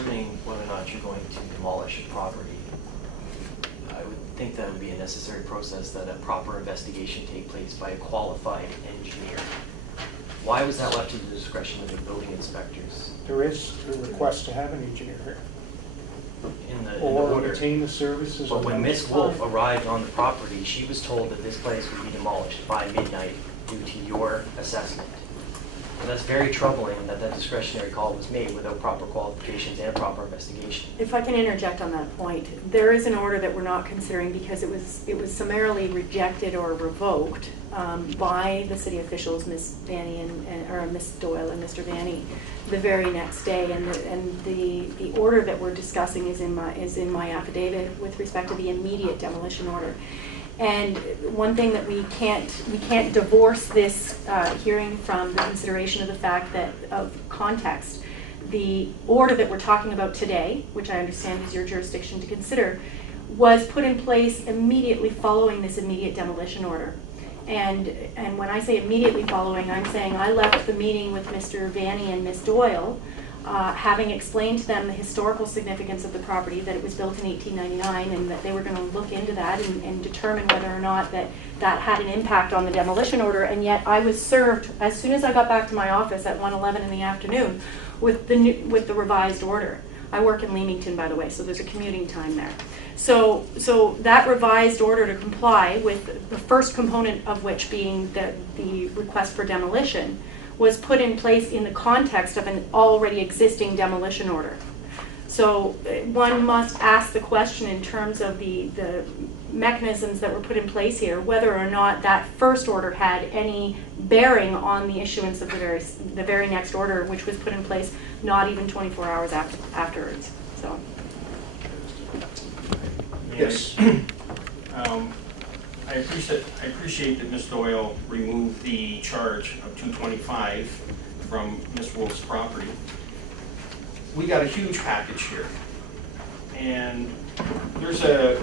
determining whether or not you're going to demolish a property, I would think that would be a necessary process, that a proper investigation take place by a qualified engineer. Why was that left to the discretion of the building inspectors? There is a request to have an engineer here. In the Or order. retain the services. But of when them. Miss Wolf arrived on the property, she was told that this place would be demolished by midnight due to your assessment. And that's very troubling that that discretionary call was made without proper qualifications and a proper investigation. If I can interject on that point, there is an order that we're not considering because it was summarily rejected or revoked by the city officials, Ms. Vanny or Ms. Doyle and Mr. Vanny, the very next day. And the order that we're discussing is in my affidavit with respect to the immediate demolition order. And one thing that we can't divorce this hearing from the consideration of the fact that of context. The order that we're talking about today, which I understand is your jurisdiction to consider, was put in place immediately following this immediate demolition order. And when I say immediately following, I'm saying I left the meeting with Mr. Vanny and Ms. Doyle, having explained to them the historical significance of the property, that it was built in 1899, and that they were going to look into that and determine whether or not that had an impact on the demolition order. And yet I was served, as soon as I got back to my office at 1:11 in the afternoon, with the revised order. I work in Leamington, by the way, so there's a commuting time there. So that revised order to comply with the first component of which being the request for demolition was put in place in the context of an already existing demolition order. So one must ask the question in terms of the mechanisms that were put in place here, whether or not that first order had any bearing on the issuance of the very next order, which was put in place not even 24 hours afterwards. So. Yes. I appreciate that Ms. Doyle removed the charge of $225 from Ms. Wolf's property. We got a huge package here, and there's a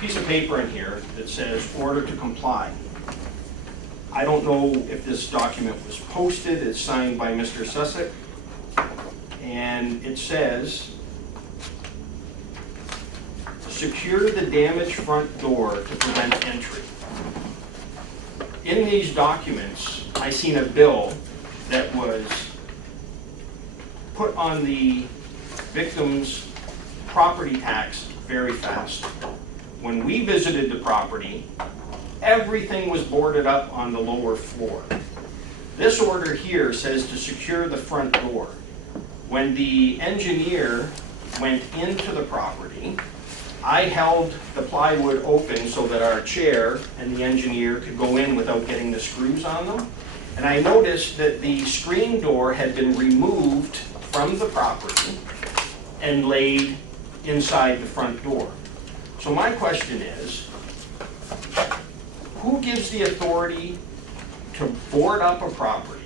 piece of paper in here that says order to comply. I don't know if this document was posted. It's signed by Mr. Sussex, and it says, secure the damaged front door to prevent entry. In these documents, I seen a bill that was put on the victim's property tax very fast. When we visited the property, everything was boarded up on the lower floor. This order here says to secure the front door. When the engineer went into the property, I held the plywood open so that our chair and the engineer could go in without getting the screws on them. And I noticed that the screen door had been removed from the property and laid inside the front door. So my question is, who gives the authority to board up a property?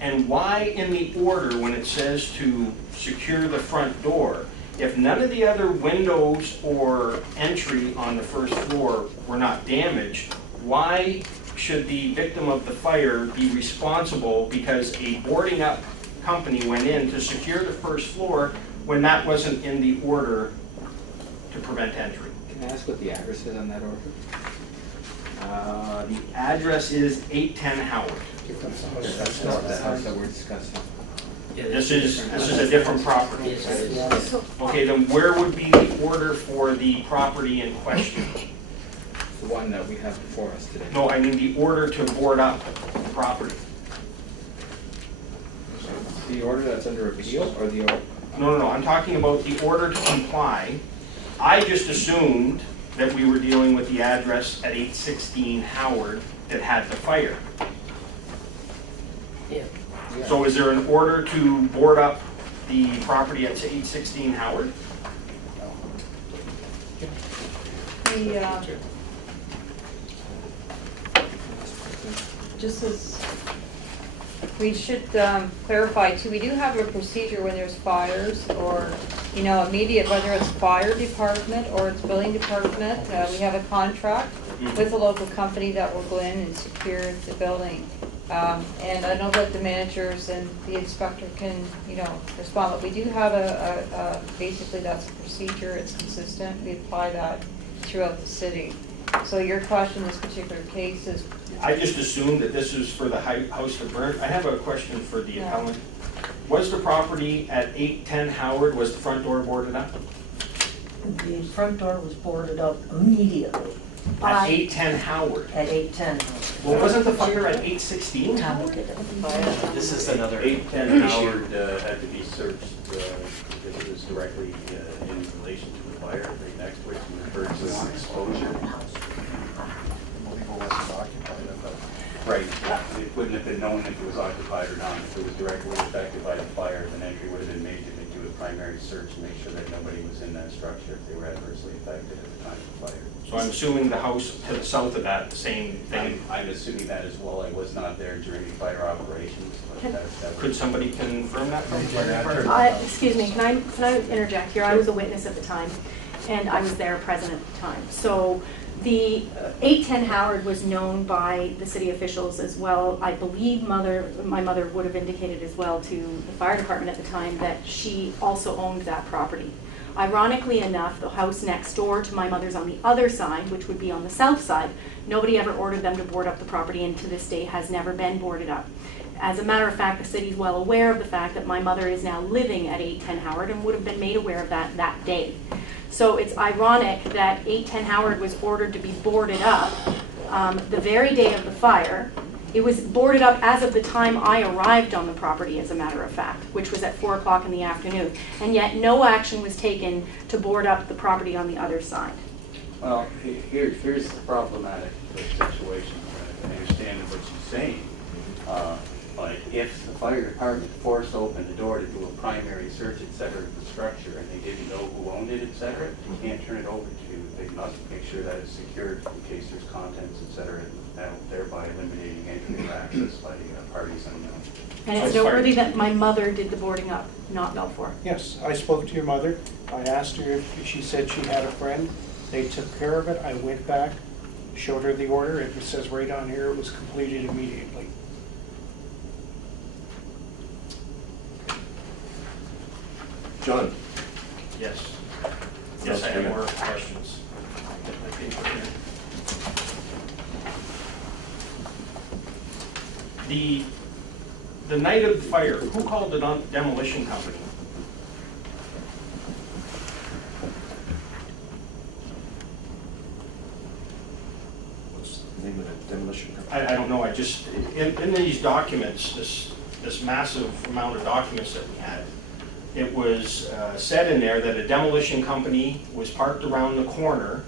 And why in the order, when it says to secure the front door, if none of the other windows or entry on the first floor were not damaged, why should the victim of the fire be responsible because a boarding up company went in to secure the first floor when that wasn't in the order to prevent entry? Can I ask what the address is on that order? The address is 810 Howard. That's not the house that we're discussing. Yeah, This is a different property. Yes, it is. Okay, then where would be the order for the property in question? The one that we have before us today. No, I mean the order to board up the property. The order that's under appeal, or the order? No, I'm talking about the order to comply. I just assumed that we were dealing with the address at 816 Howard that had the fire. Yeah. So is there an order to board up the property at 816 Howard? Just as we should clarify too, we do have a procedure when there's fires or, immediate, whether it's fire department or it's building department. We have a contract with a local company that will go in and secure the building. And I know that the managers and the inspector can, you know, respond, but we do have basically that's a procedure, it's consistent, we apply that throughout the city. So your question in this particular case is, I just assumed that this was for the house that burned. I have a question for the Yeah. appellant. Was the property at 810 Howard, was the front door boarded up? The front door was boarded up immediately At 810 Howard? at 8:10. Well, wasn't the fire at 816 Tommy Howard? did it. This is another 810 issue. Howard had to be searched because it was directly in relation to the fire right next to it, and referred to as an exposure. Right, it wouldn't have been known if it was occupied or not. If it was directly affected by the fire, then entry would have been made to do a primary search and make sure that nobody was in that structure if they were adversely affected at the time of the fire. So I'm assuming the house to the south of that, the same thing. I'm assuming that as well. I was not there during the fire operations, but that Could was... somebody confirm that from the fire department? Excuse me, can I interject here? I was a witness at the time, and I was there present at the time. So the 810 Howard was known by the city officials as well. I believe my mother would have indicated as well to the fire department at the time that she also owned that property. Ironically enough, the house next door to my mother's on the other side, which would be on the south side, nobody ever ordered them to board up the property, and to this day has never been boarded up. As a matter of fact, the city's well aware of the fact that my mother is now living at 810 Howard and would have been made aware of that day. So it's ironic that 810 Howard was ordered to be boarded up the very day of the fire. It was boarded up as of the time I arrived on the property, as a matter of fact, which was at 4 o'clock in the afternoon. And yet no action was taken to board up the property on the other side. Well, here's the problematic situation. I understand what you're saying. But if the fire department forced open the door to do a primary search, et cetera, of the structure, and they didn't know who owned it, et cetera, you can't turn it over to you. They must make sure that it's secured in case there's contents, et cetera, thereby eliminating entry or access by parties unknown. And it's noteworthy that my mother did the boarding up, not Belfour. Yes, I spoke to your mother. I asked her if she said she had a friend. They took care of it. I went back, showed her the order. It says right on here it was completed immediately. John? Yes. Yes, I have more questions. Get my paper here. The night of the fire, who called it on the demolition company? What's the name of the demolition company? I don't know, I just, in these documents, this massive amount of documents that we had, it was said in there that a demolition company was parked around the corner,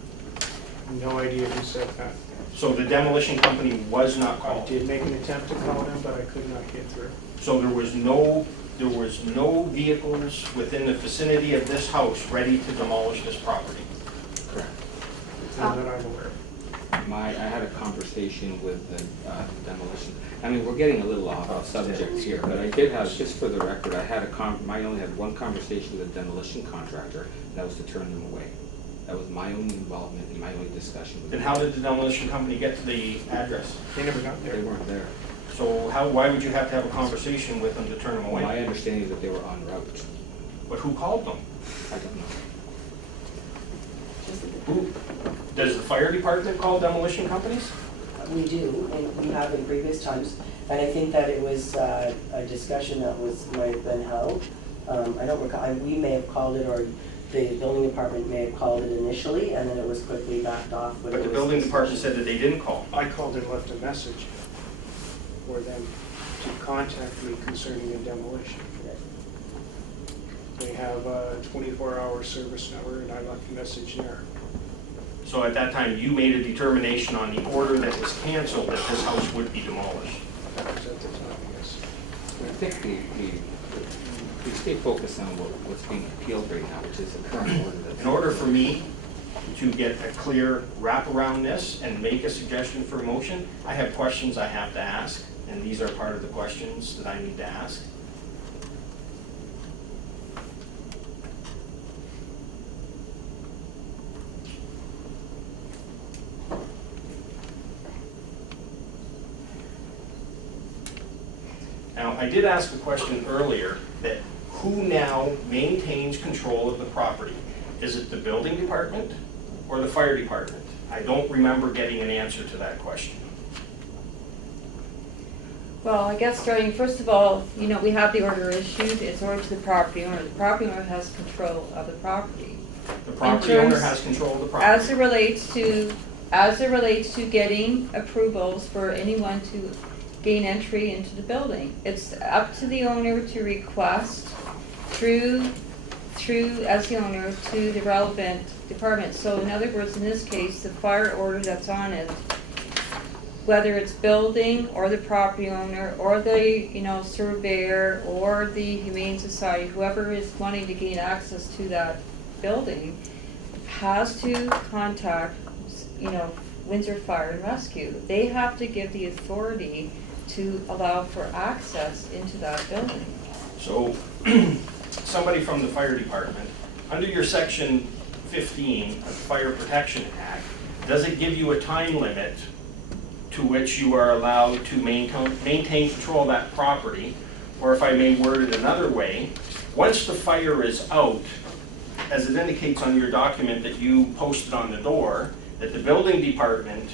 No idea who said that. so the demolition company was not I called. did make an attempt to call them, but I could not get through. So there was no vehicles within the vicinity of this house ready to demolish this property. Correct. Not that I'm aware of. I had a conversation with the demolition. I mean, we're getting a little off subject here, but I did have, just for the record, I only had one conversation with a demolition contractor, and that was to turn them away. That was my only involvement and my only discussion with them. And how did the demolition company get to the address? They never got They there. weren't there. So why would you have to have a conversation with them to turn them My away? understanding is that they were en route. But who called them? I don't know. Who? Does the fire department call demolition companies? We do, and we have in previous times, and I think that it was a discussion that might have been held. I don't recall, we may have called it, or the building department may have called it initially, and then it was quickly backed off. when But it the was building department discussion. said that they didn't call. I called and left a message for them to contact me concerning a demolition. They have a 24-hour service number, and I left a message there. So at that time, you made a determination on the order that was canceled that this house would be demolished. That was at the time, yes. I think we stay focused on what's being appealed right now, which is the current order that's... In order for me to get a clear wrap around this and make a suggestion for a motion, I have questions I have to ask, and these are part of the questions that I need to ask. I did ask a question earlier that who now maintains control of the property? Is it the building department or the fire department? I don't remember getting an answer to that question. Well, I guess starting, first of all, you know, we have the order issued, it's ordered to the property owner. The property owner has control of the property. The property owner has control of the property. As it relates to getting approvals for anyone to gain entry into the building. It's up to the owner to request through, as the owner, to the relevant department. So in other words, in this case, the fire order that's on it, whether it's building or the property owner or the, you know, surveyor or the Humane Society, whoever is wanting to gain access to that building has to contact, you know, Windsor Fire and Rescue. They have to give the authority to allow for access into that building. So somebody from the fire department, under your section 15 of the Fire Protection Act, does it give you a time limit to which you are allowed to maintain control of that property? Or if I may word it another way, once the fire is out, as it indicates on your document that you posted on the door, that the building department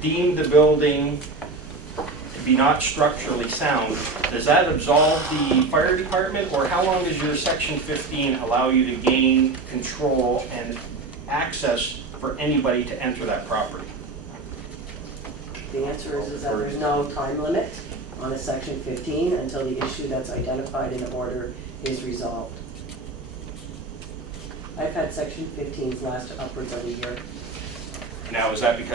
deemed the building to be not structurally sound, does that absolve the fire department, or how long does your section 15 allow you to gain control and access for anybody to enter that property? The answer is that there's no time limit on a section 15 until the issue that's identified in the order is resolved. I've had section 15s last upwards of a year. Now, is that because